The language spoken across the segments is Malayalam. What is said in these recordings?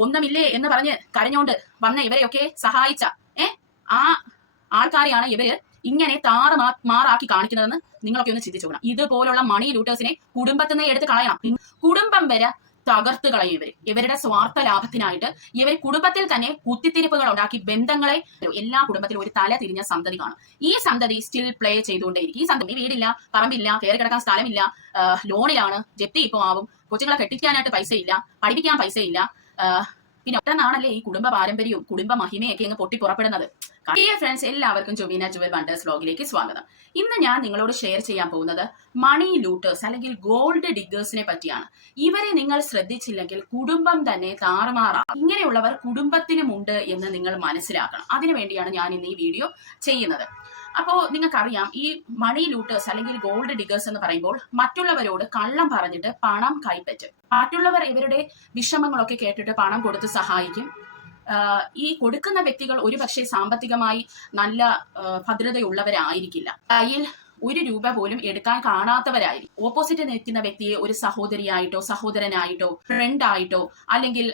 ഒന്നുമില്ലേ എന്ന് പറഞ്ഞ് കരഞ്ഞോണ്ട് വന്ന ഇവരെയൊക്കെ സഹായിച്ച ഏ? ആ ആൾക്കാരെയാണ് ഇവർ ഇങ്ങനെ താറ മാറാക്കി കാണിക്കുന്നതെന്ന് നിങ്ങളൊക്കെ ഒന്ന് ചിന്തിച്ചു നോക്കണം. ഇതുപോലുള്ള മണി ലൂട്ടേഴ്സിനെ കുടുംബത്തിൽ നിന്ന് എടുത്ത് കളയണം. കുടുംബം വരെ തകർത്ത് കളയും ഇവർ. ഇവരുടെ സ്വാർത്ഥ ലാഭത്തിനായിട്ട് ഇവർ കുടുംബത്തിൽ തന്നെ കുത്തിത്തിരിപ്പുകൾ ഉണ്ടാക്കി ബന്ധങ്ങളെ എല്ലാ കുടുംബത്തിലും ഒരു തല തിരിഞ്ഞ സന്തതി കാണും. ഈ സന്തതി സ്റ്റിൽ പ്ലേ ചെയ്തുകൊണ്ടേയിരിക്കും. ഈ സന്തതി വീടില്ല പറമ്പില്ല കയറി കിടക്കാൻ സ്ഥലമില്ല ലോണിലാണ് ജപ്തി ഇപ്പോ ആവും കൊച്ചുങ്ങളെ കെട്ടിക്കാനായിട്ട് പൈസ ഇല്ല പഠിപ്പിക്കാൻ പൈസ ഇല്ല ആ, പിന്നെ ഒറ്റന്നാണല്ലേ ഈ കുടുംബ പാരമ്പര്യവും കുടുംബ മഹിമയൊക്കെ അങ്ങ് പൊട്ടി പുറപ്പെടുന്നത് ഡിയർ ഫ്രണ്ട്സ് എല്ലാവർക്കും ജുബീന ജുവൽ വണ്ടേഴ്സ് വ്ലോഗിലേക്ക് സ്വാഗതം. ഇന്ന് ഞാൻ നിങ്ങളോട് ഷെയർ ചെയ്യാൻ പോകുന്നത് മണി ലൂട്ടേഴ്സ് അല്ലെങ്കിൽ ഗോൾഡ് ഡിഗേഴ്സിനെ പറ്റിയാണ്. ഇവരെ നിങ്ങൾ ശ്രദ്ധിച്ചില്ലെങ്കിൽ കുടുംബം തന്നെ താറുമാറാം. ഇങ്ങനെയുള്ളവർ കുടുംബത്തിനുമുണ്ട് എന്ന് നിങ്ങൾ മനസ്സിലാക്കണം. അതിനു വേണ്ടിയാണ് ഞാൻ ഇന്ന് ഈ വീഡിയോ ചെയ്യുന്നത്. അപ്പോൾ നിങ്ങൾക്കറിയാം ഈ മണി ലൂട്ടേഴ്സ് അല്ലെങ്കിൽ ഗോൾഡ് ഡിഗേഴ്സ് എന്ന് പറയുമ്പോൾ മറ്റുള്ളവരോട് കള്ളം പറഞ്ഞിട്ട് പണം കൈപ്പറ്റും. മറ്റുള്ളവർ ഇവരുടെ വിഷമങ്ങളൊക്കെ കേട്ടിട്ട് പണം കൊടുത്ത് സഹായിക്കും. ഈ കൊടുക്കുന്ന വ്യക്തികൾ ഒരുപക്ഷെ സാമ്പത്തികമായി നല്ല ഭദ്രതയുള്ളവരായിരിക്കില്ല. കയ്യിൽ ഒരു രൂപ പോലും എടുക്കാൻ കാണാത്തവരായിരിക്കും. ഓപ്പോസിറ്റ് നിൽക്കുന്ന വ്യക്തിയെ ഒരു സഹോദരിയായിട്ടോ സഹോദരനായിട്ടോ ഫ്രണ്ടായിട്ടോ അല്ലെങ്കിൽ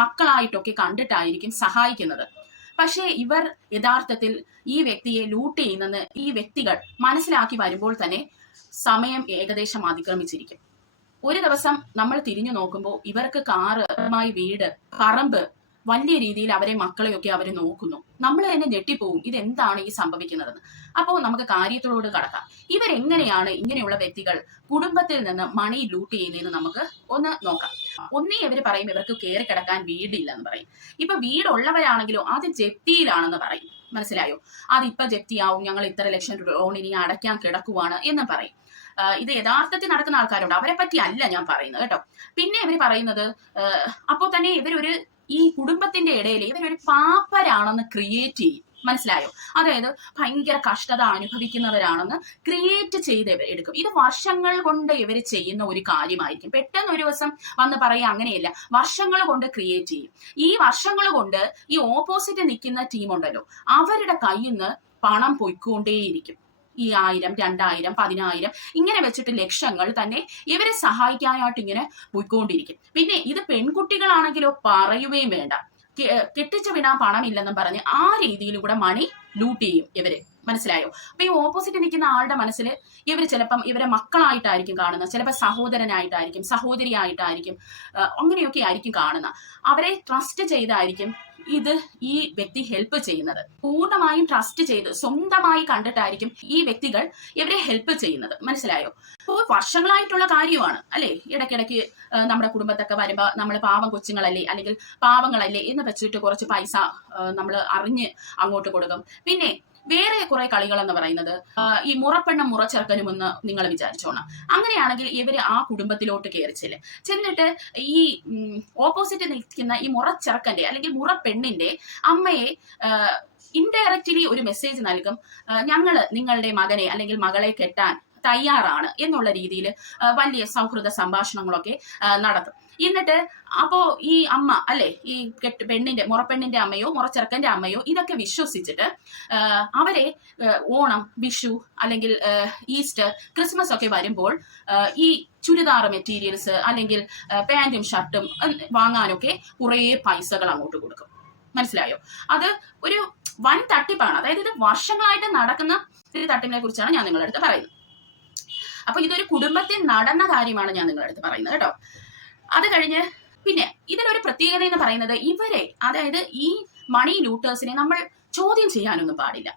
മക്കളായിട്ടോ ഒക്കെ കണ്ടിട്ടായിരിക്കും സഹായിക്കുന്നത്. പക്ഷേ ഇവർ യഥാർത്ഥത്തിൽ ഈ വ്യക്തിയെ ലൂട്ട് ചെയ്യുന്നെന്ന് ഈ വ്യക്തികൾ മനസ്സിലാക്കി വരുമ്പോൾ തന്നെ സമയം ഏകദേശം അതിക്രമിച്ചിരിക്കും. ഒരു ദിവസം നമ്മൾ തിരിഞ്ഞു നോക്കുമ്പോൾ ഇവർക്ക് കാറുമായി വീട് പറമ്പ് വലിയ രീതിയിൽ അവരെ മക്കളെയൊക്കെ അവർ നോക്കുന്നു. നമ്മൾ തന്നെ ഞെട്ടിപ്പോവും ഇതെന്താണ് ഈ സംഭവിക്കുന്നതെന്ന്. അപ്പോൾ നമുക്ക് കാര്യത്തോട് കടക്കാം. ഇവരെങ്ങനെയാണ് ഇങ്ങനെയുള്ള വ്യക്തികൾ കുടുംബത്തിൽ നിന്ന് മണി ലൂട്ട് ചെയ്യുന്നതെന്ന് നമുക്ക് ഒന്ന് നോക്കാം. ഒന്നേ ഇവർ പറയും ഇവർക്ക് കയറി കിടക്കാൻ വീടില്ലെന്ന് പറയും. ഇപ്പൊ വീടുള്ളവരാണെങ്കിലോ അത് ജപ്തിയിലാണെന്ന് പറയും. മനസ്സിലായോ? അതിപ്പോ ജപ്തിയാവും. ഞങ്ങൾ ഇത്ര ലക്ഷം ലോൺ ഇനി അടയ്ക്കാൻ കിടക്കുവാണ് എന്ന് പറയും. ഇത് യഥാർത്ഥത്തിൽ നടക്കുന്ന ആൾക്കാരുണ്ട്. അവരെ പറ്റി അല്ല ഞാൻ പറയുന്നത് കേട്ടോ. പിന്നെ ഇവർ പറയുന്നത് അപ്പോൾ തന്നെ ഇവരൊരു ഈ കുടുംബത്തിന്റെ ഇടയിൽ ഇവരൊരു പാപ്പരാണെന്ന് ക്രിയേറ്റ് ചെയ്യും. മനസ്സിലായോ? അതായത് ഭയങ്കര കഷ്ടത അനുഭവിക്കുന്നവരാണെന്ന് ക്രിയേറ്റ് ചെയ്ത് എടുക്കും. ഇത് വർഷങ്ങൾ കൊണ്ട് ഇവർ ചെയ്യുന്ന ഒരു കാര്യമായിരിക്കും. പെട്ടെന്ന് ഒരു ദിവസം വന്ന് പറയുക അങ്ങനെയല്ല. വർഷങ്ങൾ കൊണ്ട് ക്രിയേറ്റ് ചെയ്യും. ഈ വർഷങ്ങൾ കൊണ്ട് ഈ ഓപ്പോസിറ്റ് നിൽക്കുന്ന ടീമുണ്ടല്ലോ അവരുടെ കയ്യിൽ നിന്ന് പണം പൊയ്ക്കൊണ്ടേയിരിക്കും. ഈ ആയിരം രണ്ടായിരം പതിനായിരം ഇങ്ങനെ വെച്ചിട്ട് ലക്ഷങ്ങൾ തന്നെ ഇവരെ സഹായിക്കാനായിട്ട് ഇങ്ങനെ പോയിക്കൊണ്ടിരിക്കും. പിന്നെ ഇത് പെൺകുട്ടികളാണെങ്കിലോ പറയുകയും വേണ്ട. കെട്ടിച്ചു വിടാൻ പണമില്ലെന്നും പറഞ്ഞ് ആ രീതിയിൽ കൂടെ മണി ലൂട്ട് ചെയ്യും ഇവർ. മനസ്സിലായോ? അപ്പൊ ഈ ഓപ്പോസിറ്റ് നിൽക്കുന്ന ആളുടെ മനസ്സിൽ ഇവർ ചിലപ്പം ഇവരെ മക്കളായിട്ടായിരിക്കും കാണുന്നത് ചിലപ്പോൾ സഹോദരനായിട്ടായിരിക്കും സഹോദരിയായിട്ടായിരിക്കും അങ്ങനെയൊക്കെ ആയിരിക്കും കാണുന്നത് അവരെ ട്രസ്റ്റ് ചെയ്തായിരിക്കും ഇത് ഈ വ്യക്തി ഹെൽപ്പ് ചെയ്യുന്നത്. പൂർണമായും ട്രസ്റ്റ് ചെയ്ത് സ്വന്തമായി കണ്ടിട്ടായിരിക്കും ഈ വ്യക്തികൾ ഇവരെ ഹെൽപ്പ് ചെയ്യുന്നത്. മനസ്സിലായോ? അപ്പോൾ വർഷങ്ങളായിട്ടുള്ള കാര്യമാണ് അല്ലേ? ഇടയ്ക്കിടയ്ക്ക് നമ്മുടെ കുടുംബത്തൊക്കെ വരുമ്പോൾ നമ്മൾ പാവം കൊച്ചുങ്ങളല്ലേ? അല്ലെങ്കിൽ പാവങ്ങളല്ലേ? എന്ന് വെച്ചിട്ട് കുറച്ച് പൈസ നമ്മൾ അറിഞ്ഞ് അങ്ങോട്ട് കൊടുക്കും. പിന്നെ വേറെ കുറെ കളികൾ എന്ന് പറയുന്നത് ഈ മുറപ്പെണ്ണം മുറച്ചെറുക്കനുമെന്ന് നിങ്ങൾ വിചാരിച്ചോണം. അങ്ങനെയാണെങ്കിൽ ഇവർ ആ കുടുംബത്തിലോട്ട് കയറിച്ചില്ല ചെന്നിട്ട് ഈ ഓപ്പോസിറ്റ് നിൽക്കുന്ന ഈ മുറച്ചെറുക്കന്റെ അല്ലെങ്കിൽ മുറപ്പെണ്ണിന്റെ അമ്മയെ ഇൻഡയറക്റ്റ്ലി ഒരു മെസ്സേജ് നൽകും. ഞങ്ങൾ നിങ്ങളുടെ മകനെ അല്ലെങ്കിൽ മകളെ കെട്ടാൻ തയ്യാറാണ് എന്നുള്ള രീതിയിൽ വലിയ സൗഹൃദ സംഭാഷണങ്ങളൊക്കെ നടത്തും. എന്നിട്ട് അപ്പോ ഈ അമ്മ അല്ലെ ഈ കെട്ട് പെണ്ണിന്റെ മുറപ്പെണ്ണിന്റെ അമ്മയോ മുറച്ചെറുക്കന്റെ അമ്മയോ ഇതൊക്കെ വിശ്വസിച്ചിട്ട് അവരെ ഓണം വിഷു അല്ലെങ്കിൽ ഈസ്റ്റർ ക്രിസ്മസ് ഒക്കെ വരുമ്പോൾ ഈ ചുരിദാർ മെറ്റീരിയൽസ് അല്ലെങ്കിൽ പാന്റും ഷർട്ടും വാങ്ങാനൊക്കെ കുറേ പൈസകൾ അങ്ങോട്ട് കൊടുക്കും. മനസ്സിലായോ? അത് ഒരു വൻ തട്ടിപ്പാണ്. അതായത് ഇത് വർഷങ്ങളായിട്ട് നടക്കുന്ന ഒരു തട്ടിപ്പിനെ കുറിച്ചാണ് ഞാൻ നിങ്ങളുടെ അടുത്ത് പറയുന്നത്. അപ്പൊ ഇതൊരു കുടുംബത്തിൽ നടന്ന കാര്യമാണ് ഞാൻ നിങ്ങളുടെ അടുത്ത് പറയുന്നത് കേട്ടോ. അത് കഴിഞ്ഞ് പിന്നെ ഇതിനൊരു പ്രത്യേകത എന്ന് പറയുന്നത് ഇവരെ അതായത് ഈ മണി ലൂട്ടേഴ്സിനെ നമ്മൾ ചോദ്യം ചെയ്യാനൊന്നും പാടില്ല.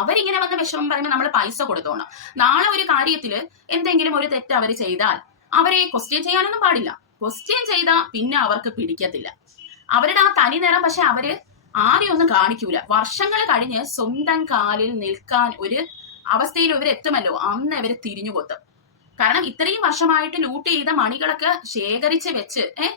അവരിങ്ങനെ വന്ന വിഷമം പറയുമ്പോൾ നമ്മൾ പൈസ കൊടുത്തോണം. നാളെ ഒരു കാര്യത്തിൽ എന്തെങ്കിലും ഒരു തെറ്റ് അവർ ചെയ്താൽ അവരെ ക്വസ്റ്റ്യൻ ചെയ്യാനൊന്നും പാടില്ല. ക്വസ്റ്റ്യൻ ചെയ്താൽ പിന്നെ അവർക്ക് പിടിക്കത്തില്ല. അവരുടെ ആ തനി നിറം പക്ഷെ അവർ ആരെയും ഒന്നും കാണിക്കൂല. വർഷങ്ങൾ കഴിഞ്ഞ് സ്വന്തം കാലിൽ നിൽക്കാൻ ഒരു അവസ്ഥയിൽ ഇവർ എത്തുമല്ലോ? അന്ന് ഇവർ തിരിഞ്ഞു കൊത്തും കാരണം ഇത്രയും വർഷമായിട്ട് ലൂട്ട് ചെയ്ത മണികളൊക്കെ ശേഖരിച്ച് വെച്ച് ഏഹ്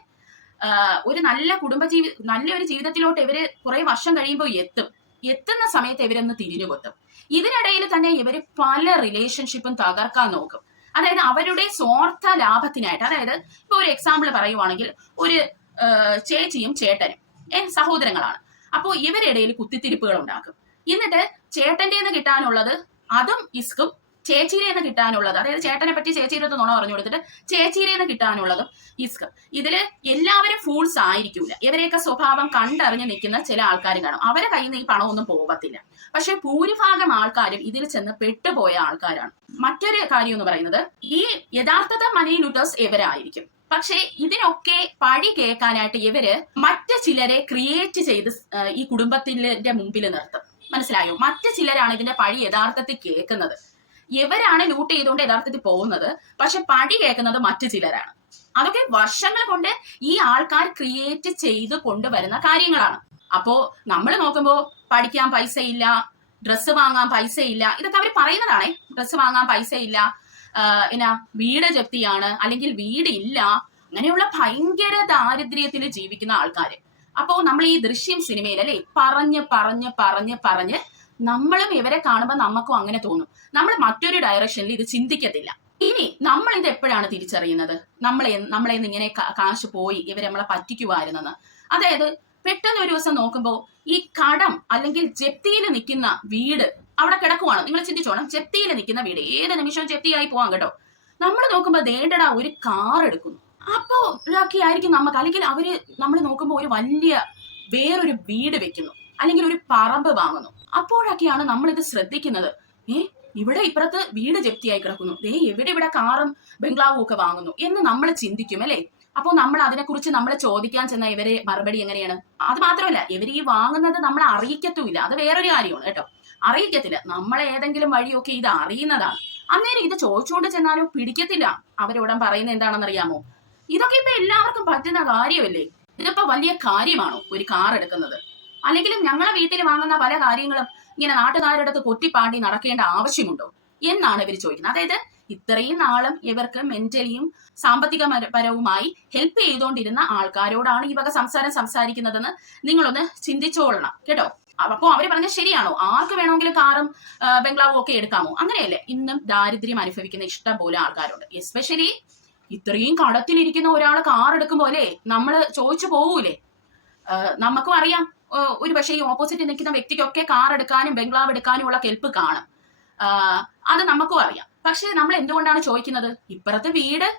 ഒരു നല്ല കുടുംബജീവി നല്ലൊരു ജീവിതത്തിലോട്ട് ഇവർ കുറെ വർഷം കഴിയുമ്പോൾ എത്തും. എത്തുന്ന സമയത്ത് ഇവരൊന്ന് തിരിഞ്ഞു കൊത്തും ഇതിനിടയിൽ തന്നെ ഇവർ പല റിലേഷൻഷിപ്പും തകർക്കാൻ നോക്കും. അതായത് അവരുടെ സ്വാർത്ഥ ലാഭത്തിനായിട്ട് അതായത് ഇപ്പൊ ഒരു എക്സാമ്പിൾ പറയുവാണെങ്കിൽ ഒരു ചേച്ചിയും ചേട്ടനും ഏ സഹോദരങ്ങളാണ്. അപ്പോൾ ഇവരിടയിൽ കുത്തിത്തിരിപ്പുകൾ ഉണ്ടാക്കും എന്നിട്ട് ചേട്ടന്റെ നിന്ന് കിട്ടാനുള്ളത് അതും ഇസ്കും ചേച്ചിയിലെ എന്ന് കിട്ടാനുള്ളത് അതായത് ചേട്ടനെ പറ്റി ചേച്ചീരെ നുണ പറഞ്ഞു കൊടുത്തിട്ട് ചേച്ചിയിലെ എന്ന് കിട്ടാനുള്ളതും ഇസ്കും. ഇതിൽ എല്ലാവരും ഫൂൾസ് ആയിരിക്കൂല. ഇവരെയൊക്കെ സ്വഭാവം കണ്ടറിഞ്ഞ് നിൽക്കുന്ന ചില ആൾക്കാരും കാണും. അവരെ കയ്യിൽ നിന്ന് ഈ പണമൊന്നും പോകത്തില്ല പക്ഷെ ഭൂരിഭാഗം ആൾക്കാരും ഇതിൽ ചെന്ന് പെട്ടുപോയ ആൾക്കാരാണ്. മറ്റൊരു കാര്യം എന്ന് പറയുന്നത് ഈ യഥാർത്ഥത മണി ലുട്ടേഴ്സ് ഇവരായിരിക്കും. പക്ഷേ ഇതിനൊക്കെ പഴി കേൾക്കാനായിട്ട് ഇവർ മറ്റ് ചിലരെ ക്രിയേറ്റ് ചെയ്ത് ഈ കുടുംബത്തിന്റെ മുമ്പിൽ നിർത്തും. മനസ്സിലായോ? മറ്റ് ചിലരാണ് ഇതിന്റെ പഴി യഥാർത്ഥത്തിൽ കേൾക്കുന്നത്. ഇവരാണ് ലൂട്ട് ചെയ്തുകൊണ്ട് യഥാർത്ഥത്തിൽ പോകുന്നത്. പക്ഷെ പഴി കേൾക്കുന്നത് മറ്റു ചിലരാണ്. അതൊക്കെ വർഷങ്ങൾ കൊണ്ട് ഈ ആൾക്കാർ ക്രിയേറ്റ് ചെയ്ത് കൊണ്ടുവരുന്ന കാര്യങ്ങളാണ്. അപ്പോ നമ്മൾ നോക്കുമ്പോൾ പഠിക്കാൻ പൈസ ഇല്ല ഡ്രസ്സ് വാങ്ങാൻ പൈസ ഇല്ല ഇതൊക്കെ അവർ പറയുന്നതാണേ. ഡ്രസ്സ് വാങ്ങാൻ പൈസ ഇല്ല ആഹ് എന്നാ വീട് ജപ്തിയാണ് അല്ലെങ്കിൽ വീട് ഇല്ല അങ്ങനെയുള്ള ഭയങ്കര ദാരിദ്ര്യത്തിൽ ജീവിക്കുന്ന ആൾക്കാര്. അപ്പോ നമ്മൾ ഈ ദൃശ്യം സിനിമയിൽ അല്ലേ പറഞ്ഞ് പറഞ്ഞ് പറഞ്ഞ് പറഞ്ഞ് നമ്മളും ഇവരെ കാണുമ്പോൾ നമുക്കും അങ്ങനെ തോന്നും. നമ്മൾ മറ്റൊരു ഡയറക്ഷനിൽ ഇത് ചിന്തിക്കത്തില്ല. ഇനി നമ്മൾ ഇത് എപ്പോഴാണ് തിരിച്ചറിയുന്നത്? നമ്മളെ നമ്മളെ ഇങ്ങനെ കാശ് പോയി ഇവർ നമ്മളെ പറ്റിക്കുമായിരുന്നെന്ന് അതായത് പെട്ടെന്ന് ഒരു ദിവസം നോക്കുമ്പോൾ ഈ കടം അല്ലെങ്കിൽ ജപ്തിയിൽ നിൽക്കുന്ന വീട് അവിടെ കിടക്കുവാണ്? നിങ്ങൾ ചിന്തിച്ചോണം. ചെത്തിയിൽ നിൽക്കുന്ന വീട്. ഏത് നിമിഷവും ചെത്തിയായി പോവാം കേട്ടോ. നമ്മൾ നോക്കുമ്പോൾ ദേണ്ടടാ ഒരു കാർ എടുക്കുന്നു. അപ്പോ ഒക്കെ ആയിരിക്കും നമുക്ക്. അല്ലെങ്കിൽ അവർ നമ്മൾ നോക്കുമ്പോൾ ഒരു വലിയ വേറൊരു വീട് വെക്കുന്നു. അല്ലെങ്കിൽ ഒരു പറമ്പ് വാങ്ങുന്നു. അപ്പോഴൊക്കെയാണ് നമ്മൾ ഇത് ശ്രദ്ധിക്കുന്നത്. ഏ ഇവിടെ ഇപ്പുറത്ത് വീട് ജപ്തിയായി കിടക്കുന്നു. ദേ എവിടെ ഇവിടെ കാറും ബംഗ്ലാവും ഒക്കെ വാങ്ങുന്നു എന്ന് നമ്മൾ ചിന്തിക്കും അല്ലേ? അപ്പോൾ നമ്മൾ അതിനെക്കുറിച്ച് നമ്മൾ ചോദിക്കാൻ ചെന്ന ഇവരെ മറുപടി എങ്ങനെയാണ്? അത് മാത്രമല്ല ഇവർ ഈ വാങ്ങുന്നത് നമ്മളെ അറിയിക്കത്തുമില്ല. അത് വേറൊരു കാര്യമാണ് കേട്ടോ. അറിയിക്കത്തില്ല. നമ്മളെ ഏതെങ്കിലും വഴിയൊക്കെ ഇത് അറിയുന്നതാണ്. അന്നേരം ഇത് ചോദിച്ചുകൊണ്ട് ചെന്നാലും പിടിക്കത്തില്ല. അവരോടം പറയുന്നത് എന്താണെന്നറിയാമോ? ഇതൊക്കെ ഇപ്പൊ എല്ലാവർക്കും പറ്റുന്ന കാര്യമല്ലേ? ഇതിപ്പോ വലിയ കാര്യമാണോ ഒരു കാർ എടുക്കുന്നത്? അല്ലെങ്കിലും ഞങ്ങളെ വീട്ടിൽ വാങ്ങുന്ന പല കാര്യങ്ങളും ഇങ്ങനെ നാട്ടുകാരുടെ അടുത്ത് കൊട്ടിപ്പാണ്ടി നടക്കേണ്ട ആവശ്യമുണ്ടോ? എന്നാണ് ഇവർ ചോദിക്കുന്നത്. അതായത് ഇത്രയും നാളും ഇവർക്ക് മെന്റലിയും സാമ്പത്തിക പരവുമായി ഹെൽപ്പ് ചെയ്തുകൊണ്ടിരുന്ന ആൾക്കാരോടാണ് ഈ വക സംസാരം സംസാരിക്കുന്നതെന്ന് നിങ്ങളൊന്ന് ചിന്തിച്ചോളണം. കേട്ടോ? അപ്പോ അവർ പറഞ്ഞ ശരിയാണോ? ആർക്ക് വേണമെങ്കിലും കാറും ബംഗ്ലാവും ഒക്കെ എടുക്കാമോ? അങ്ങനെയല്ലേ. ഇന്നും ദാരിദ്ര്യം അനുഭവിക്കുന്ന ഇഷ്ടം പോലെ ആൾക്കാരുണ്ട്. എസ്പെഷ്യലി ഇത്രയും കടത്തിലിരിക്കുന്ന ഒരാൾ കാർ എടുക്കുമ്പോലെ നമ്മൾ ചോദിച്ചു പോകൂലേ നമുക്കും അറിയാം. ഒരു പക്ഷേ ഈ ഓപ്പോസിറ്റ് നിൽക്കുന്ന വ്യക്തിക്കൊക്കെ കാർ എടുക്കാനും ബംഗ്ലാവ് എടുക്കാനും ഉള്ള കെൽപ്പ് കാണും. അത് നമുക്കും അറിയാം. പക്ഷെ നമ്മൾ എന്തുകൊണ്ടാണ് ചോദിക്കുന്നത്? ഇപ്പുറത്തെ വീട്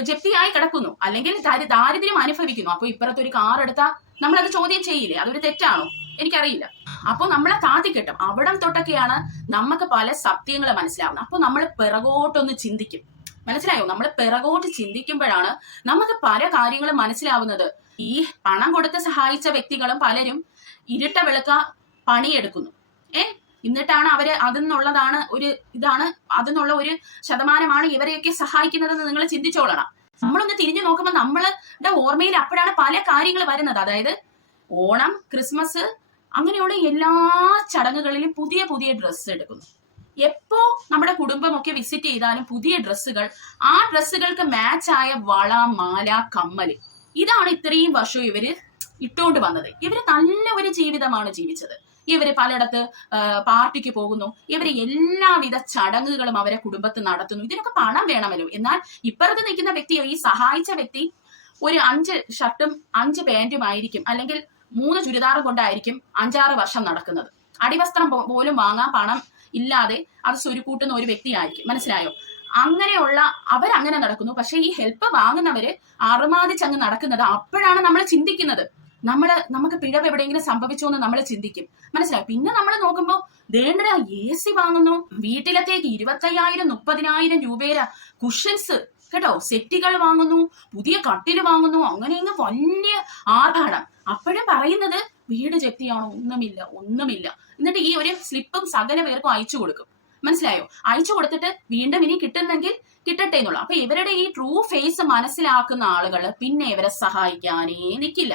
ജപ്തിയായി കിടക്കുന്നു. അല്ലെങ്കിൽ ദാരി- ദാരിദ്ര്യം അനുഭവിക്കുന്നു. അപ്പൊ ഇപ്പുറത്തൊരു കാർ എടുത്താൽ നമ്മൾ അത് ചോദ്യം ചെയ്യില്ലേ? അതൊരു തെറ്റാണോ? എനിക്കറിയില്ല. അപ്പോൾ നമ്മളെ കാത്തി കിട്ടും. അവിടം തൊട്ടൊക്കെയാണ് നമുക്ക് പല സത്യങ്ങൾ മനസ്സിലാവുന്നത്. അപ്പോൾ നമ്മൾ പിറകോട്ടൊന്ന് ചിന്തിക്കും. മനസ്സിലായോ? നമ്മൾ പിറകോട്ട് ചിന്തിക്കുമ്പോഴാണ് നമുക്ക് പല കാര്യങ്ങളും മനസ്സിലാവുന്നത്. ഈ പണം കൊടുത്ത് സഹായിച്ച വ്യക്തികളും പലരും ഇരുട്ട വെളുക്ക പണിയെടുക്കുന്നു. ഏ? എന്നിട്ടാണ് അവർ അതിന്നുള്ളതാണ് ഒരു ഇതാണ് അതിനുള്ള ഒരു ശതമാനമാണ് ഇവരെയൊക്കെ സഹായിക്കുന്നതെന്ന് നിങ്ങൾ ചിന്തിച്ചോളണം. നമ്മളൊന്ന് തിരിഞ്ഞു നോക്കുമ്പോൾ നമ്മളുടെ ഓർമ്മയിൽ അപ്പോഴാണ് പല കാര്യങ്ങൾ വരുന്നത്. അതായത് ഓണം ക്രിസ്മസ് അങ്ങനെയുള്ള എല്ലാ ചടങ്ങുകളിലും പുതിയ പുതിയ ഡ്രസ്സ് എടുക്കുന്നു. എപ്പോ നമ്മുടെ കുടുംബമൊക്കെ വിസിറ്റ് ചെയ്താലും പുതിയ ഡ്രസ്സുകൾ ആ ഡ്രസ്സുകൾക്ക് മാച്ചായ വള മാല കമ്മൽ. ഇതാണ് ഇത്രയും വർഷം ഇവർ ഇട്ടുകൊണ്ട് വന്നത്. ഇവർ നല്ല ഒരു ജീവിതമാണ് ജീവിച്ചത്. ഇവർ പലയിടത്ത് പാർട്ടിക്ക് പോകുന്നു. ഇവർ എല്ലാവിധ ചടങ്ങുകളും അവരെ കുടുംബത്തിൽ നടത്തുന്നു. ഇതിനൊക്കെ പണം വേണമല്ലോ. എന്നാൽ ഇപ്പുറത്ത് നിൽക്കുന്ന വ്യക്തി ഈ സഹായിച്ച വ്യക്തി ഒരു അഞ്ച് ഷർട്ടും അഞ്ച് പാന്റും ആയിരിക്കും. അല്ലെങ്കിൽ മൂന്ന് ചുരിദാർ കൊണ്ടായിരിക്കും അഞ്ചാറ് വർഷം നടക്കുന്നത്. അടിവസ്ത്രം പോലും വാങ്ങാൻ പണം ഇല്ലാതെ അത് സ്വരുക്കൂട്ടുന്ന ഒരു വ്യക്തിയായിരിക്കും. മനസ്സിലായോ? അങ്ങനെയുള്ള അവരങ്ങനെ നടക്കുന്നു. പക്ഷെ ഈ ഹെൽപ്പ് വാങ്ങുന്നവര് അറുമാതിച്ചങ്ങ് നടക്കുന്നത് അപ്പോഴാണ് നമ്മൾ ചിന്തിക്കുന്നത്. നമ്മൾ നമുക്ക് പിഴവ് എവിടെയെങ്കിലും സംഭവിച്ചോ എന്ന് നമ്മൾ ചിന്തിക്കും. മനസ്സിലായി? പിന്നെ നമ്മൾ നോക്കുമ്പോൾ വേണ്ടത് എ സി വാങ്ങുന്നു. വീട്ടിലത്തേക്ക് ഇരുപത്തയ്യായിരം മുപ്പതിനായിരം രൂപയുടെ കുഷൻസ് കേട്ടോ സെറ്റുകൾ വാങ്ങുന്നു. പുതിയ കട്ടിൽ വാങ്ങുന്നു. അങ്ങനെ വലിയ ആർഭാടം അപ്പോഴും പറയുന്നത് വീട് ജപ്തിയാണോ ഒന്നുമില്ല ഒന്നുമില്ല. എന്നിട്ട് ഈ ഒരു സ്ലിപ്പും സകല പേർക്കും അയച്ചു കൊടുക്കും. മനസ്സിലായോ? അയച്ചു കൊടുത്തിട്ട് വീണ്ടും ഇനി കിട്ടുന്നെങ്കിൽ കിട്ടട്ടെ എന്നുള്ള. അപ്പൊ ഇവരുടെ ഈ ട്രൂ ഫേസ് മനസ്സിലാക്കുന്ന ആളുകൾ പിന്നെ ഇവരെ സഹായിക്കാനേ നിൽക്കില്ല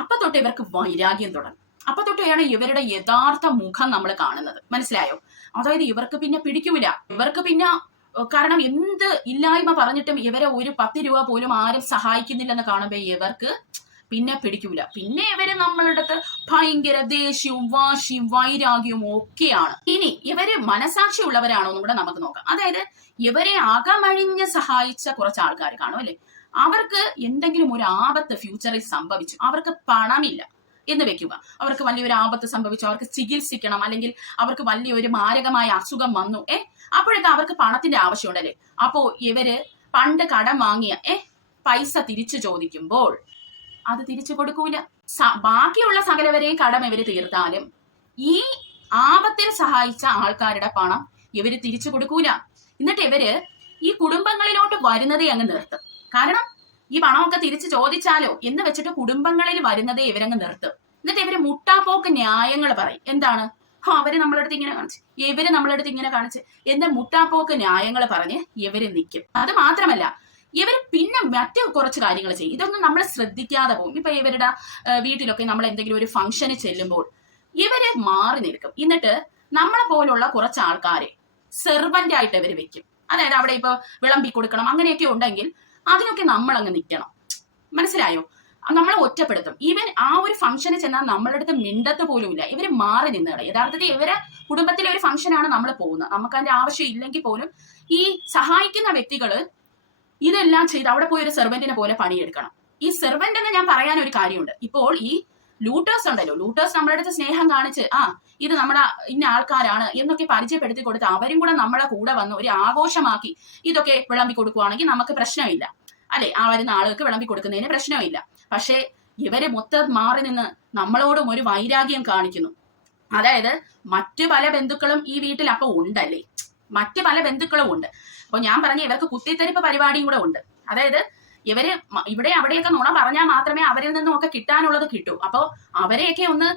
അപ്പൊ തൊട്ട് ഇവർക്ക് വൈരാഗ്യം തുടങ്ങും. അപ്പൊ തൊട്ടാണ് ഇവരുടെ യഥാർത്ഥ മുഖം നമ്മൾ കാണുന്നത്. മനസ്സിലായോ? അതായത് ഇവർക്ക് പിന്നെ പിടിക്കൂല. ഇവർക്ക് പിന്നെ കാരണം എന്ത് ഇല്ലായ്മ പറഞ്ഞിട്ടും ഇവരെ ഒരു പത്ത് രൂപ പോലും ആരും സഹായിക്കുന്നില്ലെന്ന് കാണുമ്പോ ഇവർക്ക് പിന്നെ പിടിക്കൂല. പിന്നെ ഇവർ നമ്മളുടെ അടുത്ത് ഭയങ്കര ദേഷ്യവും വാശിയും വൈരാഗ്യവും ഒക്കെയാണ്. ഇനി ഇവർ മനസാക്ഷി ഉള്ളവരാണോ എന്നും കൂടെ നമുക്ക് നോക്കാം. അതായത് ഇവരെ അകമഴിഞ്ഞ് സഹായിച്ച കുറച്ച് ആൾക്കാർ കാണും അല്ലെ? അവർക്ക് എന്തെങ്കിലും ഒരു ആപത്ത് ഫ്യൂച്ചറിൽ സംഭവിച്ചു. അവർക്ക് പണമില്ല എന്ന് വെക്കുക. അവർക്ക് വലിയൊരു ആപത്ത് സംഭവിച്ചു. അവർക്ക് ചികിത്സിക്കണം. അല്ലെങ്കിൽ അവർക്ക് വലിയൊരു മാരകമായ അസുഖം വന്നു. ഏ? അപ്പോഴൊക്കെ അവർക്ക് പണത്തിന്റെ ആവശ്യമുണ്ടല്ലേ? അപ്പോ ഇവർ പണ്ട് കടം വാങ്ങിയ ഏ? പൈസ തിരിച്ചു ചോദിക്കുമ്പോൾ അത് തിരിച്ചു കൊടുക്കൂല. ബാക്കിയുള്ള സകലവരെയും കടം ഇവർ തീർത്താലും ഈ ആപത്തിൽ സഹായിച്ച ആൾക്കാരുടെ പണം ഇവർ തിരിച്ചു കൊടുക്കൂല. എന്നിട്ട് ഇവർ ഈ കുടുംബങ്ങളിലോട്ട് വരുന്നതേ അങ്ങ് നിർത്തും. കാരണം ഈ പണമൊക്കെ തിരിച്ചു ചോദിച്ചാലോ എന്ന് വെച്ചിട്ട് കുടുംബങ്ങളിൽ വരുന്നതേ ഇവരങ്ങ് നിർത്തും. എന്നിട്ട് ഇവർ മുട്ടാപ്പോക്ക് ന്യായങ്ങൾ പറയും. എന്താണ്? ആ അവർ നമ്മളടുത്ത് ഇങ്ങനെ കാണിച്ച്. ഇവർ നമ്മളടുത്ത് ഇങ്ങനെ കാണിച്ച്. എന്ന മുട്ടാപ്പോക്ക് ന്യായങ്ങൾ പറഞ്ഞ് ഇവർ നിൽക്കും അത് മാത്രമല്ല ഇവർ പിന്നെ മറ്റു കുറച്ച് കാര്യങ്ങൾ ചെയ്യും. ഇതൊന്നും നമ്മൾ ശ്രദ്ധിക്കാതെ പോകും. ഇപ്പൊ ഇവരുടെ വീട്ടിലൊക്കെ നമ്മൾ എന്തെങ്കിലും ഒരു ഫംഗ്ഷന് ചെല്ലുമ്പോൾ ഇവർ മാറി നിൽക്കും. എന്നിട്ട് നമ്മളെ പോലുള്ള കുറച്ച് ആൾക്കാരെ സെർവന്റ് ആയിട്ട് ഇവർ വെക്കും. അതായത് അവിടെ ഇപ്പൊ വിളമ്പി കൊടുക്കണം അങ്ങനെയൊക്കെ ഉണ്ടെങ്കിൽ അതിനൊക്കെ നമ്മൾ അങ്ങ് നിൽക്കണം മനസ്സിലായോ? നമ്മളെ ഒറ്റപ്പെടുത്തും. ഇവൻ ആ ഒരു ഫംഗ്ഷന് ചെന്നാൽ നമ്മളുടെ അടുത്ത് മിണ്ടത്ത് പോലും ഇല്ല. ഇവർ മാറി കളയും. യഥാർത്ഥത്തിൽ ഇവരെ കുടുംബത്തിലെ ഒരു ഫംഗ്ഷനാണ് നമ്മൾ പോകുന്നത്. നമുക്ക് അതിന്റെ ആവശ്യം ഇല്ലെങ്കിൽ പോലും ഈ സഹായിക്കുന്ന വ്യക്തികൾ ഇതെല്ലാം ചെയ്ത് അവിടെ പോയി ഒരു സെർവന്റിനെ പോലെ പണിയെടുക്കണം. ഈ സെർവന്റ് എന്ന് ഞാൻ പറയാൻ ഒരു കാര്യമുണ്ട്. ഇപ്പോൾ ഈ ലൂട്ടേഴ്സ് ഉണ്ടല്ലോ. ലൂട്ടേഴ്സ് നമ്മുടെ അടുത്ത് സ്നേഹം കാണിച്ച് ആ ഇത് നമ്മുടെ ഇന്ന ആൾക്കാരാണ് എന്നൊക്കെ പരിചയപ്പെടുത്തി കൊടുത്ത് അവരും കൂടെ നമ്മളെ കൂടെ വന്ന് ഒരു ആഘോഷമാക്കി ഇതൊക്കെ വിളമ്പി കൊടുക്കുവാണെങ്കിൽ നമുക്ക് പ്രശ്നമില്ല. അല്ലെ? ആ വരുന്ന ആളുകൾക്ക് വിളമ്പി കൊടുക്കുന്നതിന് പ്രശ്നമില്ല. പക്ഷേ ഇവരെ മൊത്തം മാറി നിന്ന് നമ്മളോടും ഒരു വൈരാഗ്യം കാണിക്കുന്നു. അതായത് മറ്റു പല ബന്ധുക്കളും ഈ വീട്ടിൽ അപ്പൊ ഉണ്ടല്ലേ? മറ്റു പല ബന്ധുക്കളും ഉണ്ട്. അപ്പൊ ഞാൻ പറഞ്ഞ ഇവർക്ക് കുത്തിത്തെരിപ്പ് പരിപാടിയും കൂടെ ഉണ്ട്. അതായത് ഇവർ ഇവിടെ അവിടെയൊക്കെ നുണ പറഞ്ഞാൽ മാത്രമേ അവരിൽ നിന്നും ഒക്കെ കിട്ടാനുള്ളത് കിട്ടൂ. അപ്പോ അവരെയൊക്കെ ഒന്ന്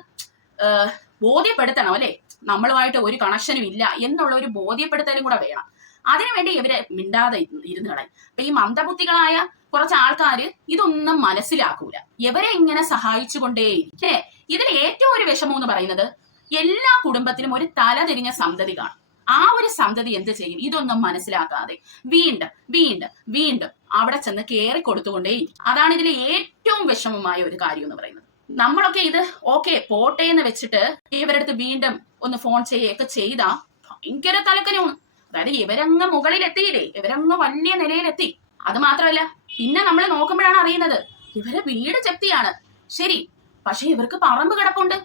ബോധ്യപ്പെടുത്തണം അല്ലെ? നമ്മളുമായിട്ട് ഒരു കണക്ഷനും ഇല്ല എന്നുള്ള ഒരു ബോധ്യപ്പെടുത്തലും കൂടെ വേണം. അതിനുവേണ്ടി ഇവരെ മിണ്ടാതെ ഇരുന്ന് കളയും. അപ്പൊ ഈ മന്ദബുദ്ധികളായ കുറച്ച് ആൾക്കാര് ഇതൊന്നും മനസ്സിലാക്കൂല. ഇവരെ ഇങ്ങനെ സഹായിച്ചുകൊണ്ടേയിരിക്കും. ഇതിൽ ഏറ്റവും ഒരു വിഷമം എന്ന് പറയുന്നത് എല്ലാ കുടുംബത്തിനും ഒരു തലതിരിഞ്ഞ സന്തതി കാണും. ആ ഒരു സന്തതി എന്ത് ചെയ്യും? ഇതൊന്നും മനസ്സിലാക്കാതെ വീണ്ടും വീണ്ടും വീണ്ടും അവിടെ ചെന്ന് കയറി കൊടുത്തുകൊണ്ടേയിരിക്കും. അതാണ് ഇതിലെ ഏറ്റവും വിഷമമായ ഒരു കാര്യം എന്ന് പറയുന്നത്. നമ്മളൊക്കെ ഇത് ഓക്കെ പോട്ടെ എന്ന് വെച്ചിട്ട് ഇവരുടെ അടുത്ത് വീണ്ടും ഒന്ന് ഫോൺ ചെയ്യുകയൊക്കെ ചെയ്താ ഭയങ്കര തലക്കനും അതായത് ഇവരങ്ങ് മുകളിലെത്തിയില്ലേ? ഇവരങ്ങ് വലിയ നിലയിലെത്തി. അത് മാത്രമല്ല പിന്നെ നമ്മൾ നോക്കുമ്പോഴാണ് അറിയുന്നത് ഇവരെ വീട് ജപ്തിയാണ് ശരി പക്ഷെ ഇവർക്ക് പറമ്പ് കിടപ്പുണ്ട്.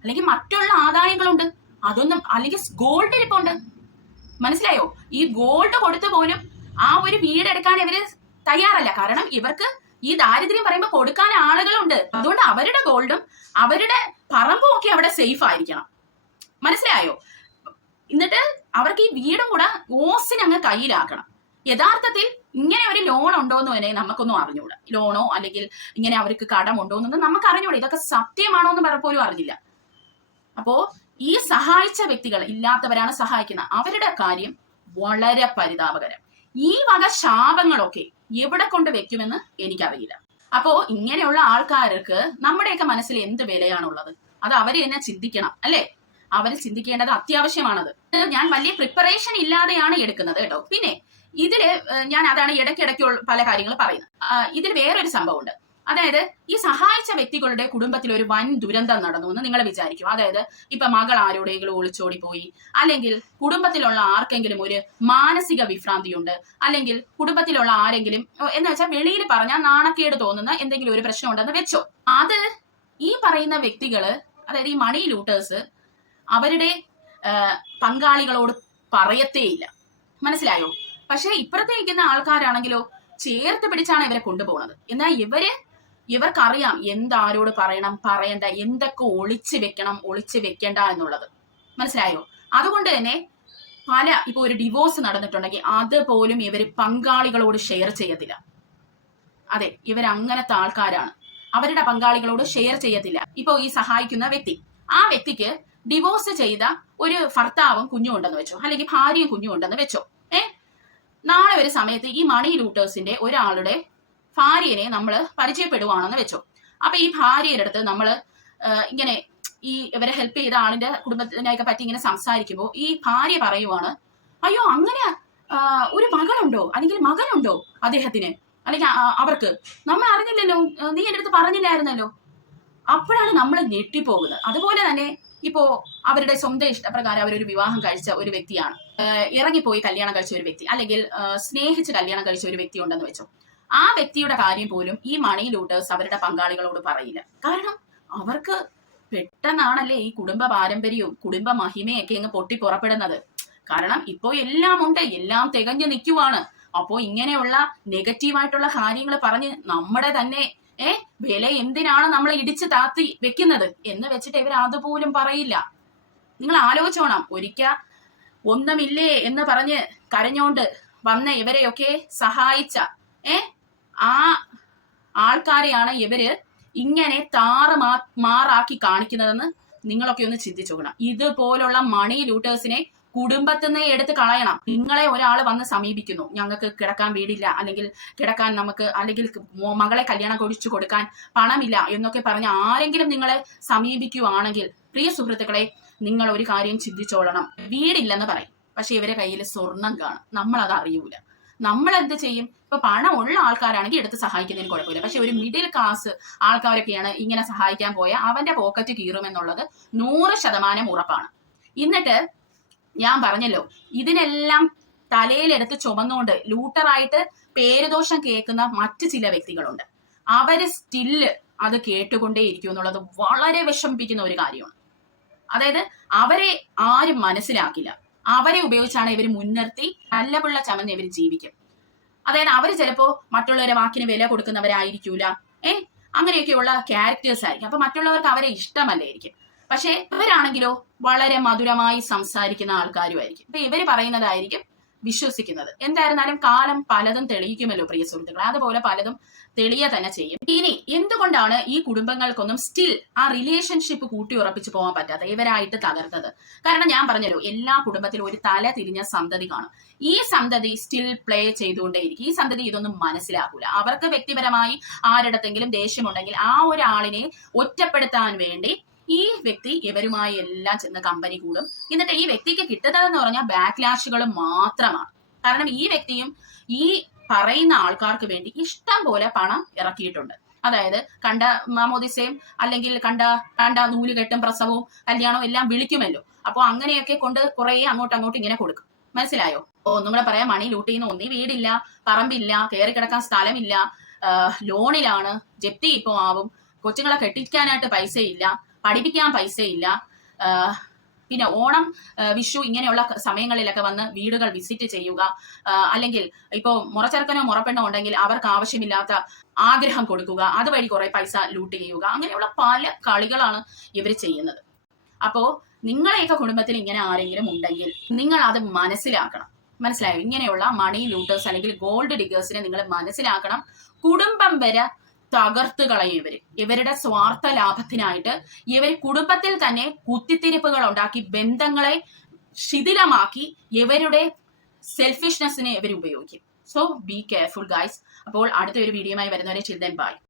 അല്ലെങ്കിൽ മറ്റുള്ള ആദായങ്ങളുണ്ട്. അതൊന്നും അല്ലെങ്കിൽ ഗോൾഡ് ഇരിപ്പുണ്ട്. മനസ്സിലായോ? ഈ ഗോൾഡ് കൊടുത്തു പോലും ആ ഒരു വീട് എടുക്കാൻ ഇവർ തയ്യാറല്ല. കാരണം ഇവർക്ക് ഈ ദാരിദ്ര്യം പറയുമ്പോൾ കൊടുക്കാൻ ആളുകളുണ്ട്. അതുകൊണ്ട് അവരുടെ ഗോൾഡും അവരുടെ പറമ്പും ഒക്കെ അവിടെ സേഫ് ആയിരിക്കണം. മനസ്സിലായോ? എന്നിട്ട് അവർക്ക് ഈ വീടും കൂടെ ഓസിന് അങ്ങ് കയ്യിലാക്കണം. യഥാർത്ഥത്തിൽ ഇങ്ങനെ ഒരു ലോൺ ഉണ്ടോ എന്ന് തന്നെ നമുക്കൊന്നും അറിഞ്ഞൂടാ. ലോണോ അല്ലെങ്കിൽ ഇങ്ങനെ അവർക്ക് കടമുണ്ടോ എന്നൊന്നും നമുക്ക് അറിഞ്ഞൂടാ. ഇതൊക്കെ സത്യമാണോ എന്ന് പറഞ്ഞ പോലും അറിഞ്ഞില്ല. അപ്പോ ഈ സഹായിച്ച വ്യക്തികൾ ഇല്ലാത്തവരാണ് സഹായിക്കുന്നത്. അവരുടെ കാര്യം വളരെ പരിതാപകരം. ഈ വക ശാപങ്ങളൊക്കെ എവിടെ കൊണ്ട് വെക്കുമെന്ന് എനിക്കറിയില്ല. അപ്പോ ഇങ്ങനെയുള്ള ആൾക്കാർക്ക് നമ്മുടെയൊക്കെ മനസ്സിൽ എന്ത് വിലയാണുള്ളത്? അത് അവർ തന്നെ ചിന്തിക്കണം അല്ലെ? അവർ ചിന്തിക്കേണ്ടത് അത്യാവശ്യമാണത്. ഞാൻ വലിയ പ്രിപ്പറേഷൻ ഇല്ലാതെയാണ് എടുക്കുന്നത് കേട്ടോ. പിന്നെ ഇതിൽ ഞാൻ അതാണ് ഇടയ്ക്കിടയ്ക്ക് പല കാര്യങ്ങൾ പറയുന്നത്. ഇതിൽ വേറൊരു സംഭവമുണ്ട്. അതായത് ഈ സഹായിച്ച വ്യക്തികളുടെ കുടുംബത്തിൽ ഒരു വൻ ദുരന്തം നടന്നു എന്ന് നിങ്ങൾ വിചാരിക്കും. അതായത് ഇപ്പൊ മകൾ ആരോടെങ്കിലും ഒളിച്ചോടി പോയി അല്ലെങ്കിൽ കുടുംബത്തിലുള്ള ആർക്കെങ്കിലും ഒരു മാനസിക വിഭ്രാന്തിയുണ്ട് അല്ലെങ്കിൽ കുടുംബത്തിലുള്ള ആരെങ്കിലും എന്ന് വെച്ചാൽ വെളിയിൽ പറഞ്ഞാൽ നാണക്കേട് തോന്നുന്ന എന്തെങ്കിലും ഒരു പ്രശ്നം ഉണ്ടെന്ന് വെച്ചോ. അത് ഈ പറയുന്ന വ്യക്തികൾ അതായത് ഈ മണി ലൂട്ടേഴ്സ് അവരുടെ പങ്കാളികളോട് പറയത്തേയില്ല. മനസ്സിലായോ? പക്ഷെ ഇപ്പുറത്തേക്കുന്ന ആൾക്കാരാണെങ്കിലോ ചേർത്ത് പിടിച്ചാണ് ഇവരെ കൊണ്ടുപോകുന്നത് എന്നാൽ ഇവർ ഇവർക്കറിയാം എന്താരോട് പറയണം പറയണ്ട എന്തൊക്കെ ഒളിച്ചു വെക്കണം ഒളിച്ചു വെക്കണ്ട എന്നുള്ളത്. മനസ്സിലായോ? അതുകൊണ്ട് തന്നെ പല ഇപ്പൊ ഒരു ഡിവോഴ്സ് നടന്നിട്ടുണ്ടെങ്കിൽ അതുപോലും ഇവർ പങ്കാളികളോട് ഷെയർ ചെയ്യത്തില്ല. അതെ ഇവർ അങ്ങനത്തെ ആൾക്കാരാണ്. അവരുടെ പങ്കാളികളോട് ഷെയർ ചെയ്യത്തില്ല. ഇപ്പൊ ഈ സഹായിക്കുന്ന വ്യക്തി ആ വ്യക്തിക്ക് ഡിവോഴ്സ് ചെയ്ത ഒരു ഭർത്താവും കുഞ്ഞും ഉണ്ടെന്ന് വെച്ചോ അല്ലെങ്കിൽ ഭാര്യയും കുഞ്ഞും ഉണ്ടെന്ന് വെച്ചോ ഏ? നാളെ ഒരു സമയത്ത് ഈ മണി ലൂട്ടേഴ്സിന്റെ ഒരാളുടെ ഭാര്യനെ നമ്മൾ പരിചയപ്പെടുവാണെന്ന് വെച്ചോ. അപ്പൊ ഈ ഭാര്യയുടെ അടുത്ത് നമ്മൾ ഇങ്ങനെ ഈ ഇവരെ ഹെൽപ്പ് ചെയ്ത ആളിന്റെ കുടുംബത്തിനെയൊക്കെ പറ്റി ഇങ്ങനെ സംസാരിക്കുമ്പോൾ ഈ ഭാര്യ പറയുവാണ് അയ്യോ അങ്ങനെ ഒരു മകളുണ്ടോ? അല്ലെങ്കിൽ മകനുണ്ടോ അദ്ദേഹത്തിന്? അല്ലെങ്കിൽ അവർക്ക്? നമ്മൾ അറിഞ്ഞില്ലല്ലോ. നീ എന്റെ അടുത്ത് പറഞ്ഞില്ലായിരുന്നല്ലോ. അപ്പോഴാണ് നമ്മൾ ഞെട്ടിപ്പോകുന്നത്. അതുപോലെ തന്നെ ഇപ്പോ അവരുടെ സ്വന്തം ഇഷ്ടപ്രകാരം അവരൊരു വിവാഹം കഴിച്ച ഒരു വ്യക്തിയാണ്. ഇറങ്ങിപ്പോയി കല്യാണം കഴിച്ച ഒരു വ്യക്തി. അല്ലെങ്കിൽ സ്നേഹിച്ച് കല്യാണം കഴിച്ച ഒരു വ്യക്തി ഉണ്ടെന്ന് വെച്ചോ. ആ വ്യക്തിയുടെ കാര്യം പോലും ഈ മണി ലൂട്ടേഴ്സ് അവരുടെ പങ്കാളികളോട് പറയില്ല. കാരണം അവർക്ക് പെട്ടെന്നാണല്ലേ ഈ കുടുംബ പാരമ്പര്യവും കുടുംബ മഹിമയൊക്കെ അങ്ങ് പൊട്ടി പുറപ്പെടുന്നത്. കാരണം ഇപ്പോ എല്ലാം ഉണ്ട് എല്ലാം തികഞ്ഞു നിൽക്കുവാണ്. അപ്പോ ഇങ്ങനെയുള്ള നെഗറ്റീവായിട്ടുള്ള കാര്യങ്ങൾ പറഞ്ഞ് നമ്മുടെ തന്നെ ഏ വില എന്തിനാണ് നമ്മൾ ഇടിച്ച് താത്തി വെക്കുന്നത് എന്ന് വെച്ചിട്ട് ഇവർ അതുപോലും പറയില്ല. നിങ്ങൾ ആലോചിച്ചോണം ഒരിക്ക ഒന്നുമില്ലേ എന്ന് പറഞ്ഞ് കരഞ്ഞോണ്ട് വന്ന ഇവരെയൊക്കെ സഹായിച്ച ഏ ആ ആൾക്കാരെയാണ് ഇവർ ഇങ്ങനെ താറ് മാറാക്കി കാണിക്കുന്നതെന്ന് നിങ്ങളൊക്കെ ഒന്ന് ചിന്തിച്ചു നോക്കണം. ഇതുപോലുള്ള മണി ലൂട്ടേഴ്സിനെ കുടുംബത്തിൽ നിന്ന് എടുത്ത് കളയണം. നിങ്ങളെ ഒരാൾ വന്ന് സമീപിക്കുന്നു. ഞങ്ങൾക്ക് കിടക്കാൻ വീടില്ല അല്ലെങ്കിൽ കിടക്കാൻ നമുക്ക് അല്ലെങ്കിൽ മകളെ കല്യാണം കഴിച്ചു കൊടുക്കാൻ പണമില്ല എന്നൊക്കെ പറഞ്ഞ് ആരെങ്കിലും നിങ്ങളെ സമീപിക്കുവാണെങ്കിൽ പ്രിയ സുഹൃത്തുക്കളെ നിങ്ങൾ ഒരു കാര്യം ചിന്തിച്ചോളണം. വീടില്ലെന്ന് പറയും. പക്ഷെ ഇവരെ കയ്യിൽ സ്വർണം കാണും. നമ്മൾ അത് അറിയൂല. നമ്മൾ എന്ത് ചെയ്യും? ഇപ്പൊ പണമുള്ള ആൾക്കാരാണെങ്കിൽ എടുത്ത് സഹായിക്കുന്നതിന് കുഴപ്പമില്ല. പക്ഷെ ഒരു മിഡിൽ ക്ലാസ് ആൾക്കാരൊക്കെയാണ് ഇങ്ങനെ സഹായിക്കാൻ പോയ അവന്റെ പോക്കറ്റ് കീറുമെന്നുള്ളത് നൂറ് ശതമാനം ഉറപ്പാണ്. എന്നിട്ട് ഞാൻ പറഞ്ഞല്ലോ ഇതിനെല്ലാം തലയിലെടുത്ത് ചുമന്നുകൊണ്ട് ലൂട്ടറായിട്ട് പേരുദോഷം കേൾക്കുന്ന മറ്റു ചില വ്യക്തികളുണ്ട്. അവർ സ്റ്റില്ല് അത് കേട്ടുകൊണ്ടേയിരിക്കും എന്നുള്ളത് വളരെ വിഷമിപ്പിക്കുന്ന ഒരു കാര്യമാണ്. അതായത് അവരെ ആരും മനസ്സിലാക്കില്ല. അവരെ ഉപയോഗിച്ചാണ് ഇവർ മുൻനിർത്തി നല്ല പിള്ള ചമഞ്ഞ് ഇവർ ജീവിക്കും. അതായത് അവർ ചിലപ്പോൾ മറ്റുള്ളവരെ വാക്കിന് വില കൊടുക്കുന്നവരായിരിക്കൂല. ഏ? അങ്ങനെയൊക്കെയുള്ള ക്യാരക്ടേഴ്സ് ആയിരിക്കും. അപ്പൊ മറ്റുള്ളവർക്ക് അവരെ ഇഷ്ടമല്ലായിരിക്കും. പക്ഷെ ഇവരാണെങ്കിലോ വളരെ മധുരമായി സംസാരിക്കുന്ന ആൾക്കാരുമായിരിക്കും. ഇപ്പൊ ഇവർ പറയുന്നതായിരിക്കും വിശ്വസിക്കുന്നത്. എന്തായിരുന്നാലും കാലം പലതും തെളിയിക്കുമല്ലോ പ്രിയ സുഹൃത്തുക്കളെ. അതുപോലെ പലതും തെളിയ തന്നെ ചെയ്യും. ഇനി എന്തുകൊണ്ടാണ് ഈ കുടുംബങ്ങൾക്കൊന്നും സ്റ്റിൽ ആ റിലേഷൻഷിപ്പ് കൂട്ടി ഉറപ്പിച്ചു പോകാൻ പറ്റാത്ത? ഇവരായിട്ട് തകർത്തത്. കാരണം ഞാൻ പറഞ്ഞല്ലോ എല്ലാ കുടുംബത്തിലും ഒരു തല തിരിഞ്ഞ സന്തതി കാണും. ഈ സന്തതി സ്റ്റിൽ പ്ലേ ചെയ്തുകൊണ്ടേയിരിക്കും. ഈ സന്തതി ഇതൊന്നും മനസ്സിലാക്കൂല. അവർക്ക് വ്യക്തിപരമായി ആരിടത്തെങ്കിലും ദേഷ്യമുണ്ടെങ്കിൽ ആ ഒരാളിനെ ഒറ്റപ്പെടുത്താൻ വേണ്ടി ഈ വ്യക്തി ഇവരുമായി എല്ലാം ചെന്ന് കമ്പനി കൂടും. എന്നിട്ട് ഈ വ്യക്തിക്ക് കിട്ടുന്നതെന്ന് പറഞ്ഞാൽ ബാക്ക്ലാഷുകൾ മാത്രമാണ്. കാരണം ഈ വ്യക്തിയും ഈ പറയുന്ന ആൾക്കാർക്ക് വേണ്ടി ഇഷ്ടം പോലെ പണം ഇറക്കിയിട്ടുണ്ട്. അതായത് കണ്ട മാമോദിസയും അല്ലെങ്കിൽ കണ്ട കണ്ട നൂലുകെട്ടും പ്രസവവും കല്യാണവും എല്ലാം വിളിക്കുമല്ലോ. അപ്പോൾ അങ്ങനെയൊക്കെ കൊണ്ട് കുറെ അങ്ങോട്ട് അങ്ങോട്ട് ഇങ്ങനെ കൊടുക്കും. മനസ്സിലായോ? ഓ ഒന്നും കൂടെ പറയാം മണി ലൂട്ട് ചെയ്യുന്ന ഒന്നീ വീടില്ല പറമ്പില്ല കയറി കിടക്കാൻ സ്ഥലമില്ല ലോണിലാണ് ജപ്തി ഇപ്പോൾ ആവും കൊച്ചുങ്ങളെ കെട്ടിക്കാനായിട്ട് പൈസയില്ല പഠിപ്പിക്കാൻ പൈസയില്ല. പിന്നെ ഓണം വിഷു ഇങ്ങനെയുള്ള സമയങ്ങളിലൊക്കെ വന്ന് വീടുകൾ വിസിറ്റ് ചെയ്യുക. അല്ലെങ്കിൽ ഇപ്പോൾ മുറച്ചെറുക്കനോ മുറപ്പെണ്ണോ ഉണ്ടെങ്കിൽ അവർക്ക് ആവശ്യമില്ലാത്ത ആഗ്രഹം കൊടുക്കുക. അതുവഴി കുറെ പൈസ ലൂട്ട് ചെയ്യുക. അങ്ങനെയുള്ള പല കളികളാണ് ഇവർ ചെയ്യുന്നത്. അപ്പോ നിങ്ങളെയൊക്കെ കുടുംബത്തിൽ ഇങ്ങനെ ആരെങ്കിലും ഉണ്ടെങ്കിൽ നിങ്ങൾ അത് മനസ്സിലാക്കണം. മനസ്സിലായോ? ഇങ്ങനെയുള്ള മണി ലൂട്ടേഴ്സ് അല്ലെങ്കിൽ ഗോൾഡ് ഡിഗേഴ്സിനെ നിങ്ങൾ മനസ്സിലാക്കണം. കുടുംബം വരെ തകർത്ത് കളയും ഇവർ. ഇവരുടെ സ്വാർത്ഥ ലാഭത്തിനായിട്ട് ഇവർ കുടുംബത്തിൽ തന്നെ കുത്തിത്തിരിപ്പുകൾ ഉണ്ടാക്കി ബന്ധങ്ങളെ ശിഥിലമാക്കി ഇവരുടെ സെൽഫിഷ്നെസ്സിനെ ഇവർ ഉപയോഗിക്കും. സോ ബി കെയർഫുൾ ഗൈസ് അപ്പോൾ അടുത്ത ഒരു വീഡിയോയുമായി വരുന്നവരെ ചിൽഡ്രൻ ബൈ